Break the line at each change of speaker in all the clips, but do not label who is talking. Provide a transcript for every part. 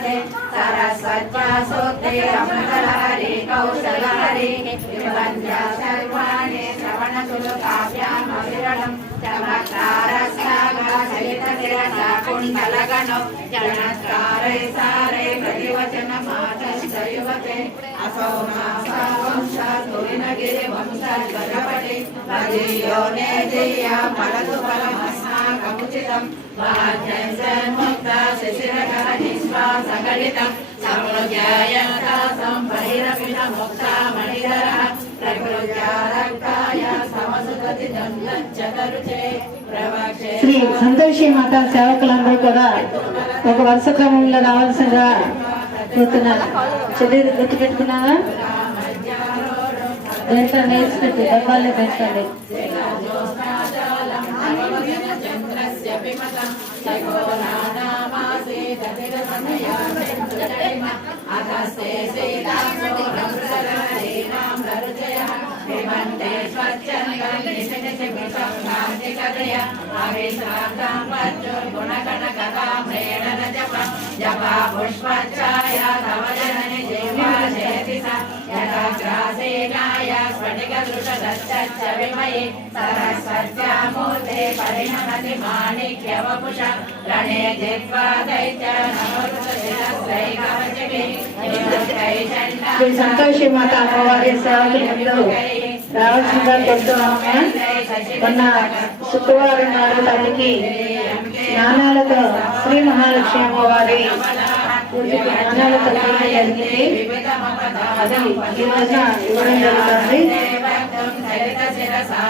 సంచితవదే సరస్వత్యా సూత్రే అమృతలహరి కౌశలహరి విభంజా సర్వాణి శ్రవణసులు కావ్యామవిరణం చమత్కారస్సాగా చలిత కిరణ కుండలగణో జనత్కారై సారే ప్రతివచన మాతయువతే అసౌ వంశురినగిరి వంశపతి మదీయో నేదీయ ఫలతు ఫలమస్మాకముచితం ముక్త శిశిరకర నిశ్వాసగలితం సముజాయతాసం బహిరపిన ముక్త మణిధర ప్రకృత్యారక్తాయ
శ్రీ సంతోషి మాత సేవకులందరూ కూడా ఒక వరుస క్రమంలో రావాల్సిందిగా కోరుతున్నాను. చెల్లి గుర్తుపెట్టుకున్నావా పెట్టుకున్నావా? దేంట్లో నేర్చి పెట్టి డబ్బాల్లో
ಕಥೆಯ ಅವಿಶ್ರಾಂತಂ ಪಚ್ಚು ಗುಣಗಣ ಕಥಾ ಪ್ರೇರಣ ಜಪ ಜಪ ಪುಷ್ಪಚ್ಛಾಯ ತವ ಜನನಿ ಜೀವಾ ಜಯತಿ ಸ ಯಥಾ ಗ್ರಾಸೀನಾಯ ಸ್ಫಟಿಕ ದೃಶ ದಚ್ಚ ವಿಮಯಿ ಸರಸ್ವತ್ಯಾ ಮೂರ್ತೆ ಪರಿಣಮತಿ ಮಾಣಿಕ್ಯ ವಪುಷ ಗಣೇ ಜಿತ್ವಾ
ದೈತ್ಯ संतोषी माता हमारे साथ रावण सुंदर को మొన్న శుక్రవారం నాడు తల్లికి స్నానాలతో శ్రీ మహాలక్ష్మి అమ్మవారి స్నానాలతో జరిగింది. అది ఈ రోజున ఇవ్వడం జరుగుతుంది.
చరిత శిరసా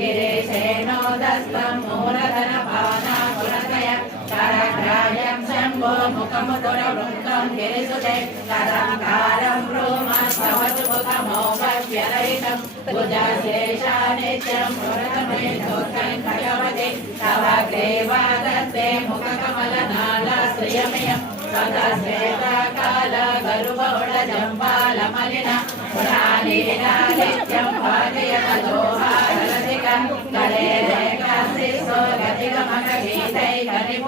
गिरिशेनोदस्तमूलधनपानाकुलतय करग्रायं शम्भो मुखमुदुरवृङ्गं गिरिसुते करङ्कारं रोमास्तवतु मुखमोपव्यलयितं भुजशेषा नित्यं मुरतमे धोतं भगवते तव ग्रेवादत्ते मुखकमलनालश्रियमयं सदा
श्वेताकाल गरुबहुडजम्बालमलिना पुराणीनादित्यं भाजयतो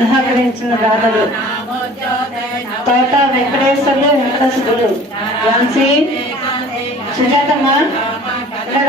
సహకరించిన దాతలు. తోట వెంకటేశ్వర్లు వెంకటేశ్వరుడు ఝాన్సీ సుజాతమ్మ ఎక్కడ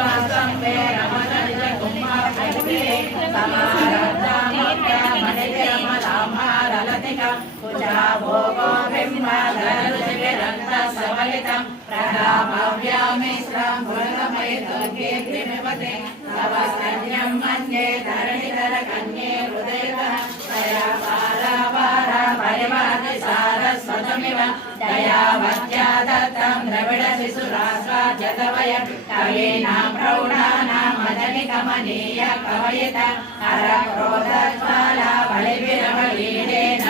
మన్యే ధరణిధర కన్యే పరివాది సారస్వతమివ దయావత్యా దత్తం ద్రవిడ శిశురాస్వాద్యతవయ ప్రౌఢానాం మదని కమనీయ కవయిత హర క్రోధజ్వాల బలివిరవలీడే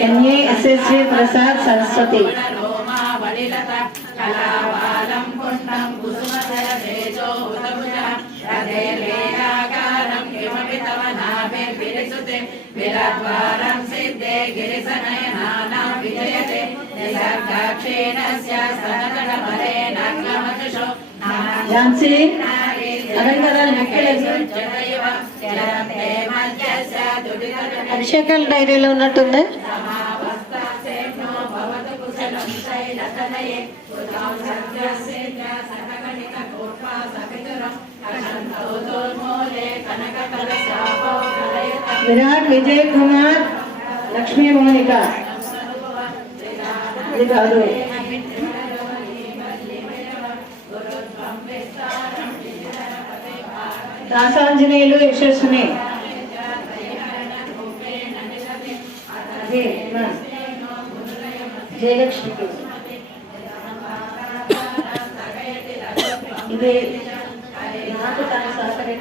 జగన్మోహన్ ఎస్ఎస్వి ప్రసాద్ సరస్వతి. ఎన్ఏ
విరద్వారం సిద్ధే విజయతే నిసర్గాక్షీణస్య
ఝాన్సీ అభిషేకాల డైరీలో ఉన్నట్టుంది? విరాట్ విజయ్ కుమార్ లక్ష్మీ మౌనిక ఇది కాదు దాసాంజనేయులు యశస్విని ఇది இங்கே நாட்டு சர்க்கரை